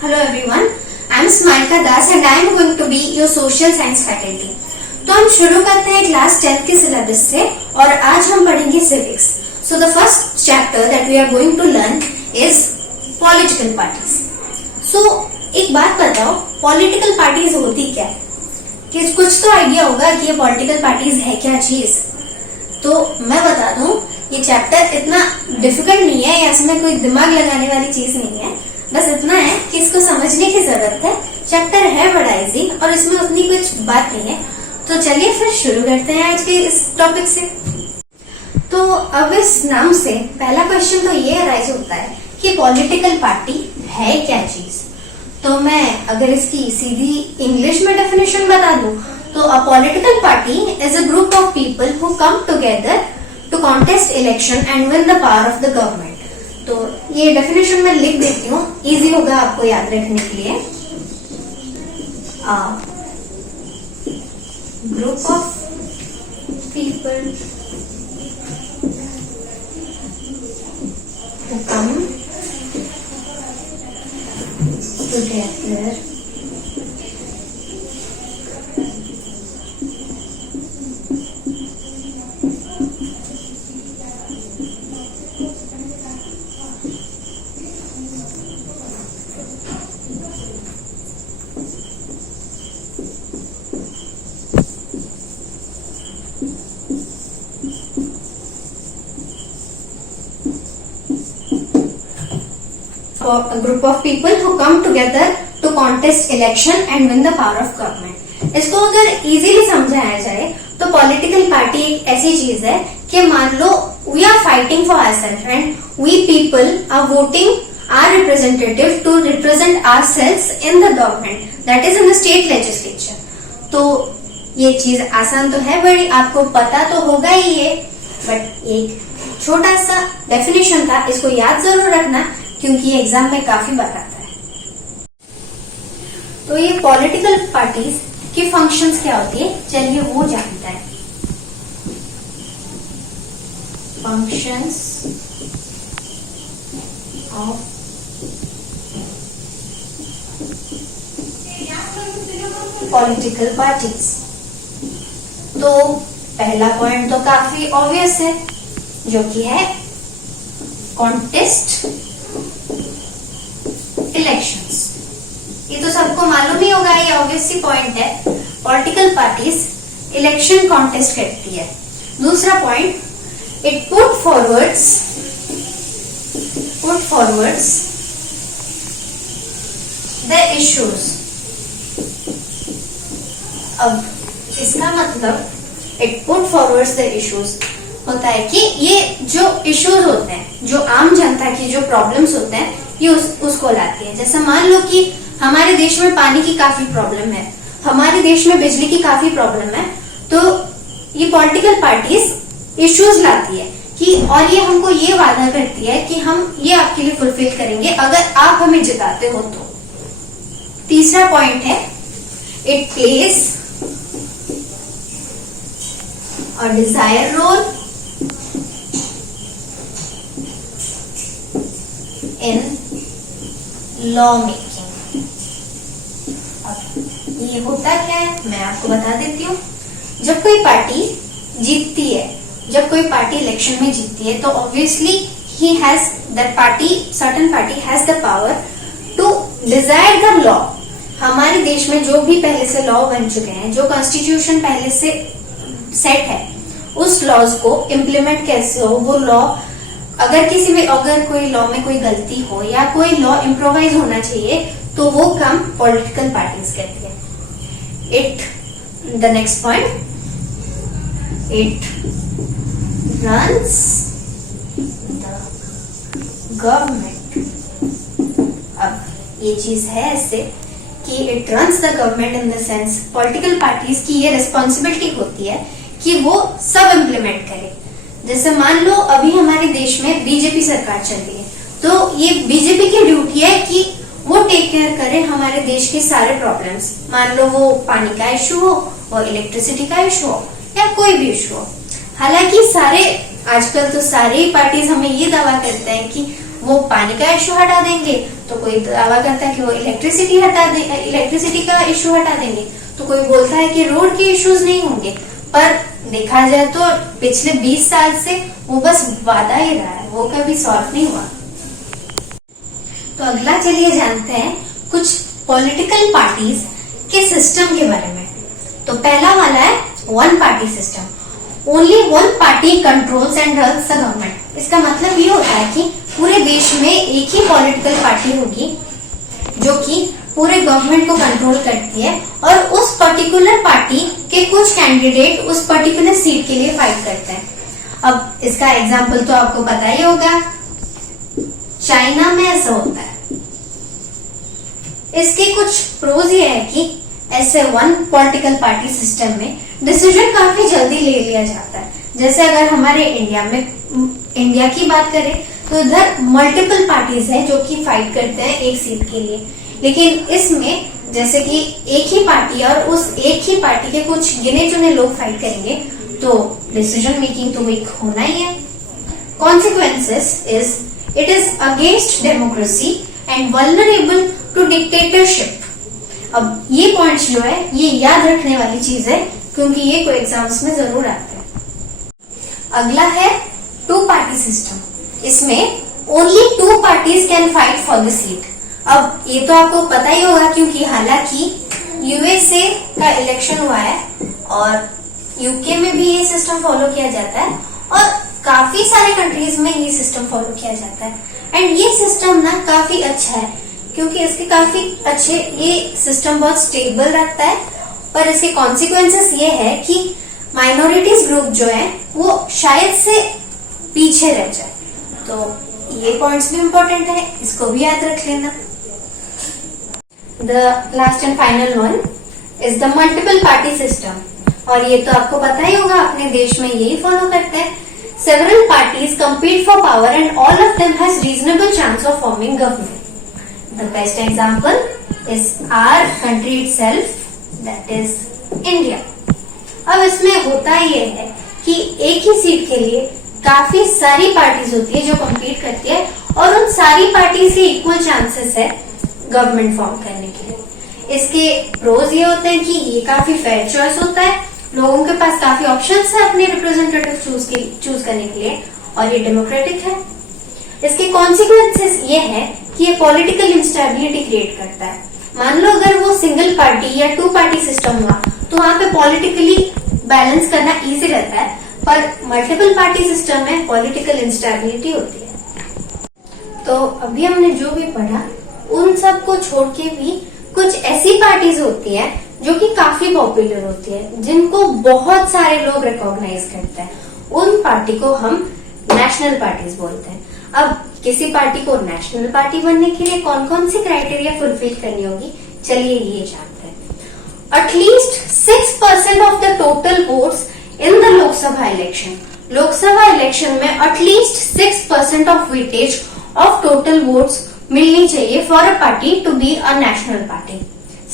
Hello everyone, I am Smarika Das and I am going to be your social science faculty. तो हम शुरू करते हैं class 10th के सिलेबस से और आज हम पढ़ेंगे civics. So the first chapter that we are going to learn is political parties. So एक बात बताओ, political parties होती क्या है? कि कुछ तो आइडिया होगा कि ये political parties है क्या चीज. तो मैं बता दूं, ये चैप्टर इतना डिफिकल्ट नहीं है या इसमें कोई दिमाग लगाने वाली चीज नहीं है. बस इतना है कि इसको समझने की जरूरत है. चैप्टर है बड़ा इजी और इसमें उतनी कुछ बात नहीं है. तो चलिए फिर शुरू करते हैं आज के इस टॉपिक से. तो अब इस नाम से पहला क्वेश्चन तो ये अराइज होता है कि पॉलिटिकल पार्टी है क्या चीज. तो मैं अगर इसकी सीधी इंग्लिश में डेफिनेशन बता दूं तो a political party is a group of people who come together to contest election and win the power of the government. तो ये डेफिनेशन मैं लिख देती हूँ, इजी होगा आपको याद रखने के लिए. Group of people who come together a group of people who come together to contest election and win the power of government. इसको अगर इजीली समझाया जाए तो पॉलिटिकल पार्टी एक ऐसी चीज है कि मान लो we are fighting for ourself and we people are voting our representative to represent ourselves in the government, that is in the state legislature. तो ये चीज आसान तो है बड़ी, आपको पता तो होगा ही ये, बट एक छोटा सा डेफिनेशन था, इसको याद जरूर रखना क्योंकि ये एग्जाम में काफी बार आता है. तो ये पॉलिटिकल पार्टीज की फंक्शंस क्या होती है, चलिए वो जानता है. Functions of political parties. तो पहला पॉइंट तो काफी ऑब्वियस है जो कि है कॉन्टेस्ट इलेक्शंस. ये तो सबको मालूम ही होगा, ये ऑब्वियस ही पॉइंट है. पॉलिटिकल पार्टीज इलेक्शन कॉन्टेस्ट करती है. दूसरा point, it put forwards the issues. अब इसका मतलब it put forwards the issues होता है कि ये जो इश्यूज होते हैं, जो आम जनता की जो प्रॉब्लम्स होते हैं, ये उसको लाती है. जैसे मान लो कि हमारे देश में पानी की काफी प्रॉब्लम है, हमारे देश में बिजली की काफी प्रॉब्लम है, तो ये पॉलिटिकल पार्टीज इश्यूज लाती है कि और ये हमको ये वादा करती है कि हम ये आपके लिए फुलफिल करेंगे अगर आप हमें जिताते हो तो. तीसरा पॉइंट है, it place a desire role in law making. अब ये होता क्या है मैं आपको बता देती हूँ. जब कोई पार्टी जीतती है, जब कोई पार्टी इलेक्शन में जीतती है तो obviously he has that party, certain party has the power to desire the law. हमारे देश में जो भी पहले से लॉ बन चुके हैं, जो कॉन्स्टिट्यूशन पहले से सेट है, उस लॉज को इम्प्लीमेंट कैसे हो, वो लॉ अगर कोई लॉ में कोई गलती हो या कोई लॉ इम्प्रोवाइज होना चाहिए तो वो काम पॉलिटिकल पार्टीज करती है. The next point, it runs the government. अब ये चीज है ऐसे कि it runs the government in the sense political parties की ये रिस्पॉन्सिबिलिटी होती है कि वो सब इम्प्लीमेंट करे. जैसे मान लो अभी हमारे देश में बीजेपी सरकार चल रही है, तो ये बीजेपी की ड्यूटी है कि वो टेक केयर करे हमारे देश के सारे प्रॉब्लम्स. मान लो वो पानी का इशू हो, वो इलेक्ट्रिसिटी का इशू हो या कोई भी इशू हो. हालांकि आजकल तो सारे पार्टीज हमें ये दावा करते हैं कि वो पानी का इश्यू हटा देंगे, तो कोई दावा करता है कि वो इलेक्ट्रिसिटी का इश्यू हटा देंगे, तो कोई बोलता है कि रोड के इश्यूज नहीं होंगे। पर देखा जाए तो पिछले 20 साल से वो बस वादा ही रहा है, वो कभी सॉल्व नहीं हुआ। तो अगला चलिए जानते हैं कुछ पॉलिटिकल पार्टीज के सिस्टम के बारे में। तो पहला वाला है one party system. Only one party controls and runs the government. इसका मतलब ये होता है कि पूरे देश में एक ही पॉलिटिकल पार्टी होगी जो कि पूरे गवर्नमेंट को कंट्रोल करती है, और उस पर्टिकुलर पार्टी के कुछ कैंडिडेट उस पर्टिकुलर सीट के लिए फाइट करते हैं। अब इसका एग्जाम्पल तो आपको पता ही होगा, चाइना में ऐसा होता है। इसके कुछ प्रोज ये है कि ऐसे वन पॉलिटिकल पार्टी सिस्टम में डिसीजन काफी जल्दी ले लिया जाता है। जैसे अगर हमारे इंडिया की बात करें तो इधर मल्टीपल पार्टीज है जो कि फाइट करते हैं एक सीट के लिए, लेकिन इसमें जैसे कि एक ही पार्टी और उस एक ही पार्टी के कुछ गिने चुने लोग फाइट करेंगे, तो डिसीजन मेकिंग तो वीक होना ही है। Consequences is it is against democracy and vulnerable to dictatorship. अब ये पॉइंट्स जो है ये याद रखने वाली चीज है, क्योंकि ये कोई एग्जाम्स में जरूर आते हैं। अगला है टू पार्टी सिस्टम। इसमें only two parties can fight for the seat. अब ये तो आपको पता ही होगा, क्योंकि हालांकि यूएसए का इलेक्शन हुआ है और यूके में भी ये सिस्टम फॉलो किया जाता है, और काफी सारे कंट्रीज में ये सिस्टम फॉलो किया जाता है। एंड ये सिस्टम ना काफी अच्छा है, क्योंकि इसके काफी अच्छे, ये सिस्टम बहुत स्टेबल रखता है। पर इसके कॉन्सिक्वेंसेस ये है कि माइनॉरिटीज ग्रुप जो है वो शायद से पीछे रह जाए। तो ये पॉइंट्स भी इम्पोर्टेंट है, इसको भी याद रख लेना। The last and final one is the multiple party system, और ये तो आपको पता ही होगा, अपने देश में यही फॉलो करते हैं। Several parties compete for power and all of them has reasonable chance of forming government. The best example is our country itself, that is India. अब इसमें होता ये है कि एक ही सीट के लिए काफी सारी पार्टीज होती है जो compete करती है, और उन सारी पार्टीज के इक्वल चांसेस है गवर्नमेंट फॉर्म करने के लिए। इसके प्रोज ये होते हैं कि ये काफी फेयर चॉइस होता है, लोगों के पास काफी ऑप्शंस है अपने रिप्रेजेंटेटिव चूज करने के लिए, और ये डेमोक्रेटिक है। इसके कॉन्सिक्वेंसेस ये है कि ये पॉलिटिकल इंस्टेबिलिटी क्रिएट करता है। मान लो अगर वो सिंगल पार्टी या टू पार्टी सिस्टम हुआ तो वहां पे पॉलिटिकली बैलेंस करना इजी रहता है, पर मल्टीपल पार्टी सिस्टम में पॉलिटिकल इंस्टेबिलिटी होती है। तो अभी हमने जो भी पढ़ा उन सब को छोड़ के भी कुछ ऐसी पार्टीज होती है जो कि काफी पॉपुलर होती है, जिनको बहुत सारे लोग रिकॉग्नाइज करते हैं। उन पार्टी को हम नेशनल पार्टीज बोलते हैं। अब किसी पार्टी को नेशनल पार्टी बनने के लिए कौन कौन सी क्राइटेरिया फुलफिल करनी होगी, चलिए ये जानते हैं। At least 6% of the total votes in the Lok Sabha election. Lok Sabha election में at least 6% of weightage of total votes मिलनी चाहिए for a party to be a national party.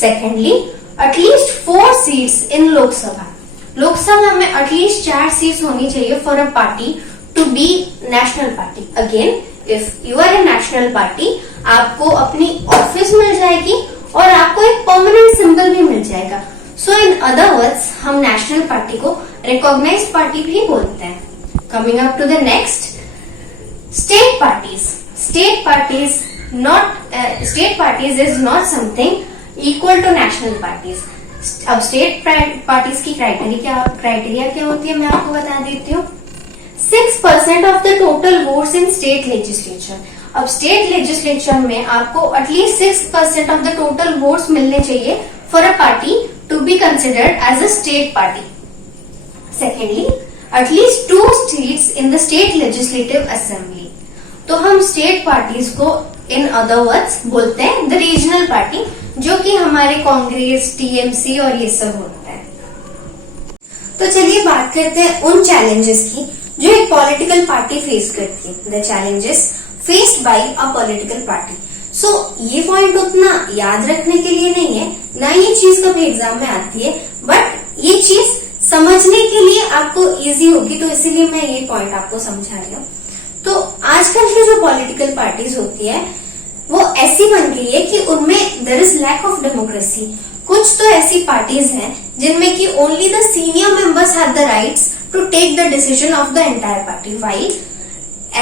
Secondly, at least 4 seats in Lok Sabha. Lok Sabha में एटलीस्ट 4 सीट्स होनी चाहिए for a party to be national party. Again, if you are a national party, आपको अपनी office मिल जाएगी और आपको एक परमानेंट सिंबल भी मिल जाएगा। सो इन अदर वर्ड्स, हम नेशनल पार्टी को रिकॉग्नाइज्ड पार्टी भी बोलते हैं। Coming up to the next, state parties. State parties is not something equal to national parties. अब स्टेट पार्टीज की क्राइटेरिया क्या होती है, मैं आपको बता देती हूँ। 6% of the total votes in state legislature. अब स्टेट लेजिस्लेचर में आपको at least 6% of the total votes मिलने चाहिए for a party to be considered as a state party. Secondly, at least 2 seats in the state legislative assembly. तो हम state parties को इन other words बोलते हैं द रीजनल पार्टी, जो कि हमारे कांग्रेस, टीएमसी और ये सब होता है। तो चलिए बात करते हैं उन चैलेंजेस की जो एक पॉलिटिकल पार्टी फेस करती है। The challenges faced by a political party. So ये पॉइंट उतना याद रखने के लिए नहीं है, ना ये चीज कभी एग्जाम में आती है, बट ये चीज समझने के लिए आपको इजी होगी, तो इसीलिए मैं ये पॉइंट आपको समझा रही हूँ। तो आजकल की जो पॉलिटिकल पार्टीज होती है वो ऐसी बन गई है कि उनमें there is lack of democracy. कुछ तो ऐसी पार्टीज हैं जिनमें कि only the senior members have the rights to take the decision of the entire party. While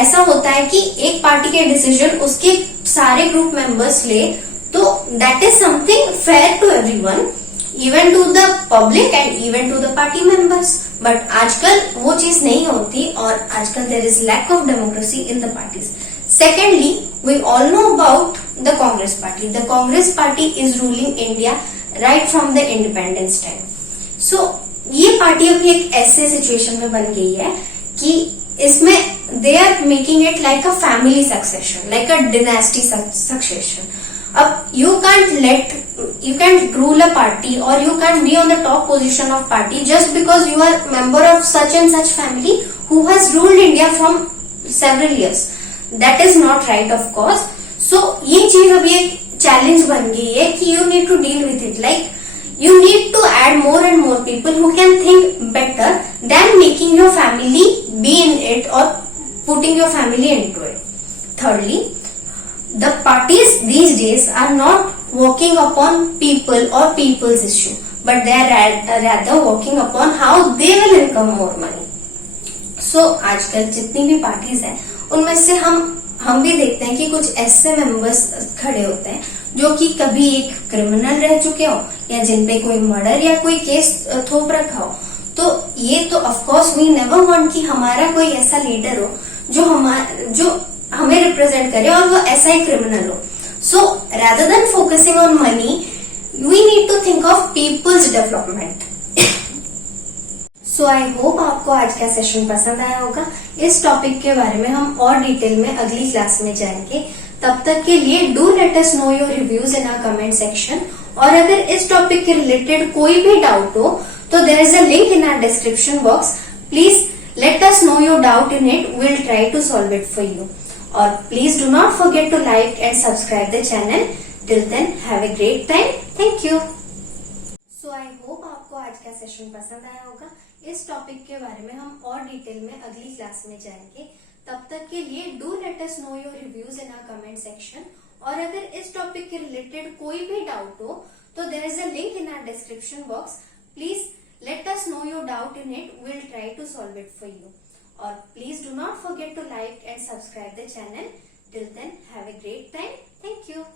ऐसा होता है कि एक पार्टी के डिसीजन उसके सारे ग्रुप मेंबर्स ले, तो that is something fair to everyone, even to the public and even to the party members. But आजकल वो चीज नहीं होती और आजकल there is lack of democracy in the parties. Secondly, we all know about the Congress party. The Congress party is ruling India right from the independence time. So ये party अभी एक ऐसे सिचुएशन में बन गई है कि इसमें they are making it like a family succession, like a dynasty succession. अब you can't rule a party or you can't be on the top position of party just because you are member of such and such family who has ruled India from several years. That is not right, of course. So ये चीज अभी एक challenge बन गई है कि you need to deal with it. Like you need to add more and more people who can think better than making your family be in it or putting your family into it. Thirdly, the parties these days are not working upon people or people's issue, but they are rather working upon how they will income more money. So आजकल जितनी भी parties हैं उनमें से हम भी देखते हैं कि कुछ ऐसे मेंबर्स खड़े होते हैं जो कि कभी एक क्रिमिनल रह चुके हो या जिन पे कोई मर्डर या कोई केस थोप रखा हो। तो ये तो of course we never want कि हमारा कोई ऐसा लीडर हो जो हमें रिप्रेजेंट करे और वो ऐसा ही क्रिमिनल हो। So rather than focusing on money, we need to think of people's development. So I hope आपको आज का सेशन पसंद आया होगा। इस टॉपिक के बारे में हम और डिटेल में अगली क्लास में जाएंगे। तब तक के लिए do let us know your reviews in our comment section. और अगर इस टॉपिक के रिलेटेड कोई भी डाउट हो तो there is a link in our description box. Please let us know your doubt in it. We'll try to solve it for you. Or please do not forget to like and subscribe the channel. Till then, have a great time. Thank you. So I hope आपको आज का session पसंद आया होगा। इस topic के बारे में हम और डिटेल में अगली क्लास में जाएंगे। तब तक के लिए do let us know your reviews in our comment section. और अगर इस टॉपिक के रिलेटेड कोई भी डाउट हो तो there is a link in our description box. Please let us know your doubt in it. We'll try to solve it for you. Or please do not forget to like and subscribe the channel. Till then, have a great time. Thank you.